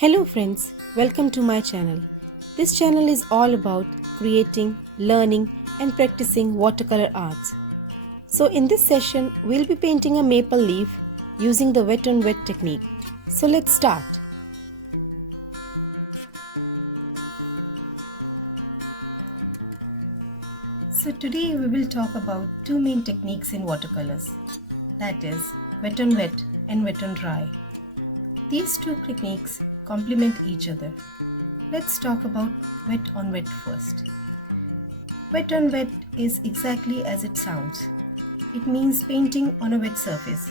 Hello friends, welcome to my channel. This channel is all about creating, learning and practicing watercolor arts. So in this session, we'll be painting a maple leaf using the wet on wet technique. So let's start. So today we will talk about two main techniques in watercolors. That is wet on wet and wet on dry. These two techniques complement each other. Let's talk about wet on wet first. Wet on wet is exactly as it sounds. It means painting on a wet surface.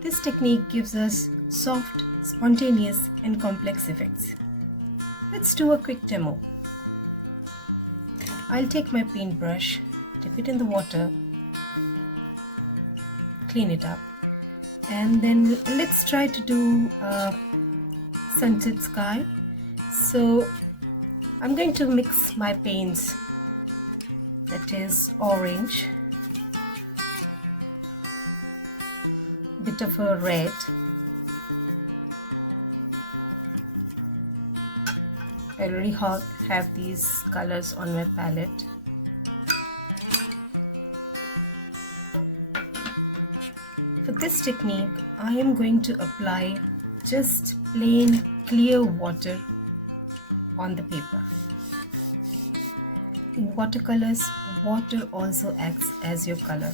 This technique gives us soft, spontaneous and complex effects. Let's do a quick demo. I'll take my paintbrush, dip it in the water, clean it up, and then let's try to do a sunset sky. So I'm going to mix my paints, that is orange, bit of a red, I already have these colors on my palette. For this technique, I am going to apply just plain clear water on the paper. In watercolors, water also acts as your color.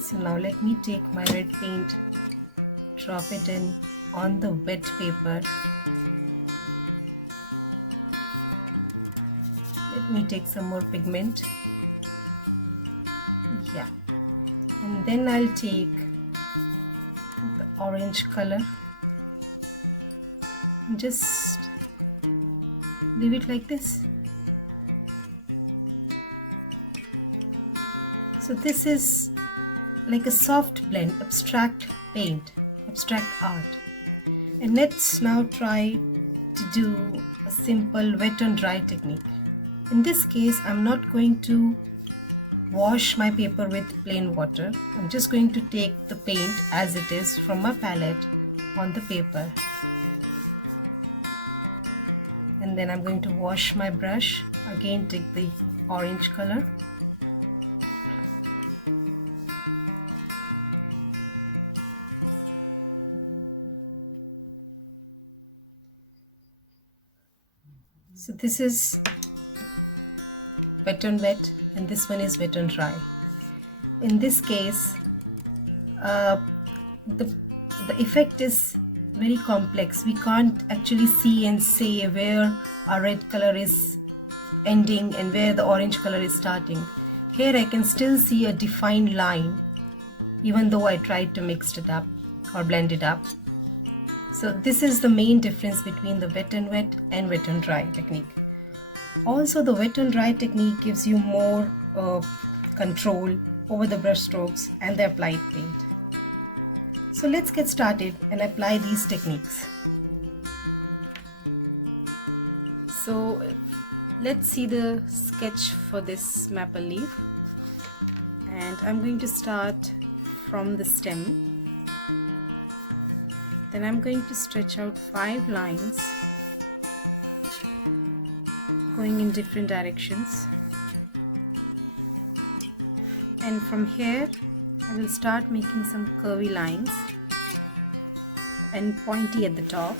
So now let me take my red paint, drop it in on the wet paper. Let me take some more pigment. Yeah. And then I'll take the orange color and just leave it like this. So this is like a soft blend, abstract paint, abstract art. And let's now try to do a simple wet on dry technique. In this case, I'm not going to wash my paper with plain water. I'm just going to take the paint as it is from my palette on the paper. And then I'm going to wash my brush. Again, take the orange color. So this is wet on wet and this one is wet on dry. In this case, the effect is very complex. We can't actually see and say where our red color is ending and where the orange color is starting. Here I can still see a defined line even though I tried to mix it up or blend it up. So this is the main difference between the wet on wet and wet on dry technique. Also, the wet on dry technique gives you more control over the brush strokes and the applied paint. So let's get started and apply these techniques. So let's see the sketch for this maple leaf, and I'm going to start from the stem. Then I'm going to stretch out 5 lines going in different directions, and from here I will start making some curvy lines and pointy at the top.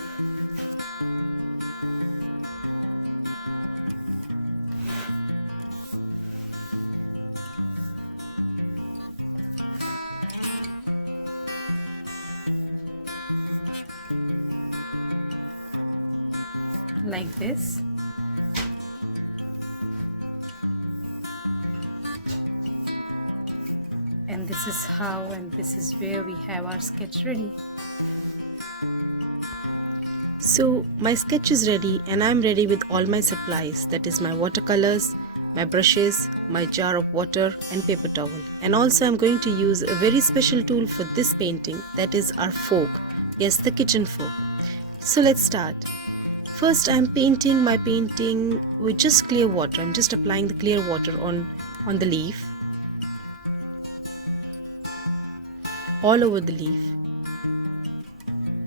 Like this. And this is how, and this is where we have our sketch ready. So my sketch is ready and I'm ready with all my supplies, that is my watercolors, my brushes, my jar of water and paper towel. And also I'm going to use a very special tool for this painting, that is our fork. Yes, the kitchen fork. So let's start. First I'm painting my painting with just clear water. I'm just applying the clear water on the leaf. all over the leaf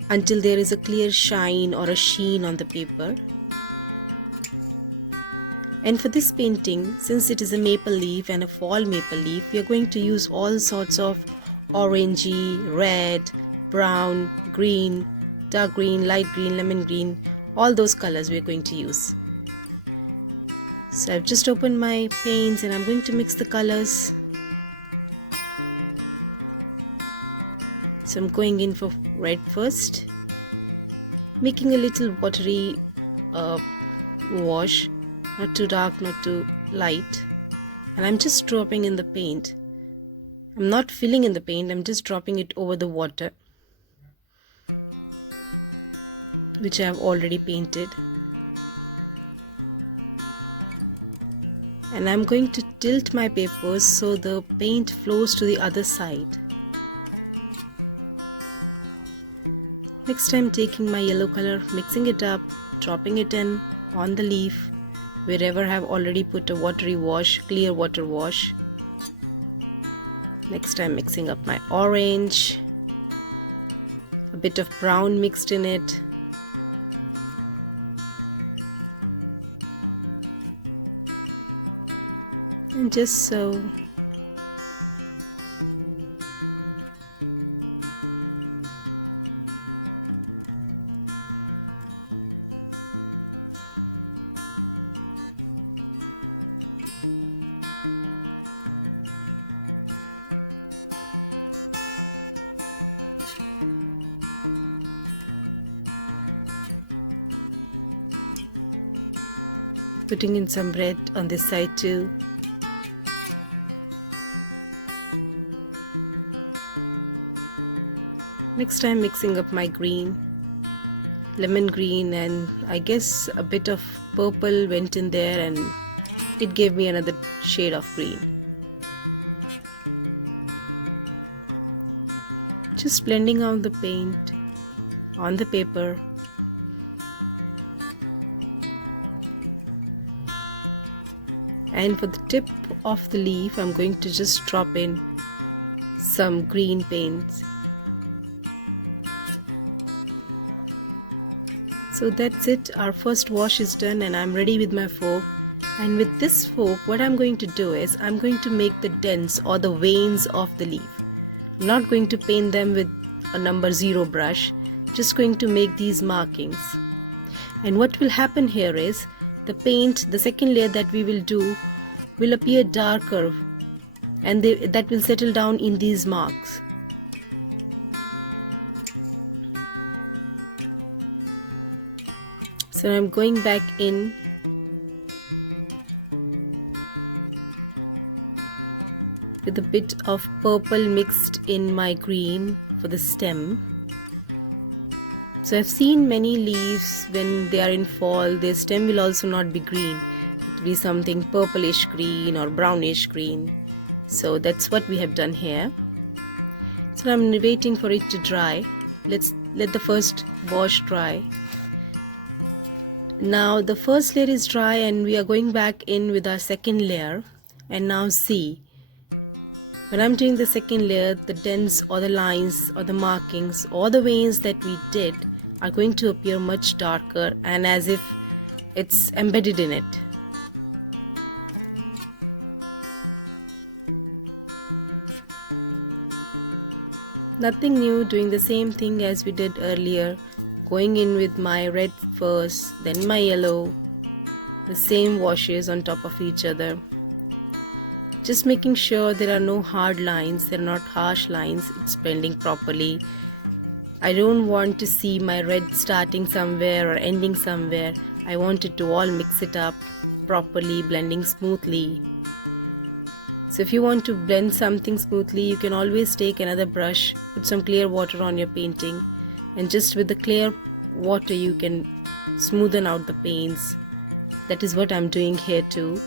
until there is a clear shine or a sheen on the paper. And for this painting, since it is a maple leaf and a fall maple leaf, we are going to use all sorts of orangey, red, brown, green, dark green, light green, lemon green, all those colors we are going to use. So I've just opened my paints and I'm going to mix the colors. So I'm going in for red first, making a little watery wash, not too dark, not too light, and I'm just dropping in the paint. I'm not filling in the paint, I'm just dropping it over the water which I have already painted. And I'm going to tilt my papers so the paint flows to the other side. Next I'm taking my yellow color, mixing it up, dropping it in on the leaf wherever I have already put a watery wash, clear water wash. Next I'm mixing up my orange, a bit of brown mixed in it. And just so. Putting in some red on this side too. Next I'm mixing up my green, lemon green, and I guess a bit of purple went in there and it gave me another shade of green. Just blending out the paint on the paper. And for the tip of the leaf, I'm going to just drop in some green paints. So that's it, our first wash is done and I'm ready with my fork. And with this fork, what I'm going to do is I'm going to make the dents or the veins of the leaf. I'm not going to paint them with a number 0 brush, just going to make these markings. And what will happen here is the paint, the second layer that we will do, will appear darker and that will settle down in these marks. So I'm going back in with a bit of purple mixed in my green for the stem. So I've seen many leaves when they are in fall, their stem will also not be green. It will be something purplish green or brownish green. So that's what we have done here. So I'm waiting for it to dry. Let's let the first wash dry. Now the first layer is dry and we are going back in with our second layer. And now see, when I'm doing the second layer, the dents or the lines or the markings or the veins that we did are going to appear much darker and as if it's embedded in it. Nothing new, doing the same thing as we did earlier. Going in with my red first, then my yellow, the same washes on top of each other. Just making sure there are no hard lines, there are not harsh lines, it's blending properly. I don't want to see my red starting somewhere or ending somewhere. I want it to all mix it up properly, blending smoothly. So if you want to blend something smoothly, you can always take another brush, put some clear water on your painting, and just with the clear water you can smoothen out the paints. That is what I'm doing here too.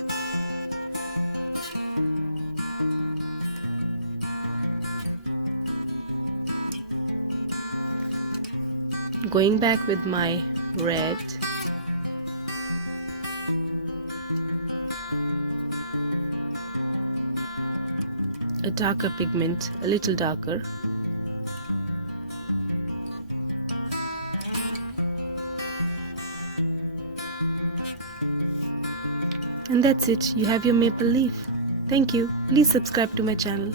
Going back with my red. A darker pigment, a little darker. And that's it, you have your maple leaf. Thank you. Please subscribe to my channel.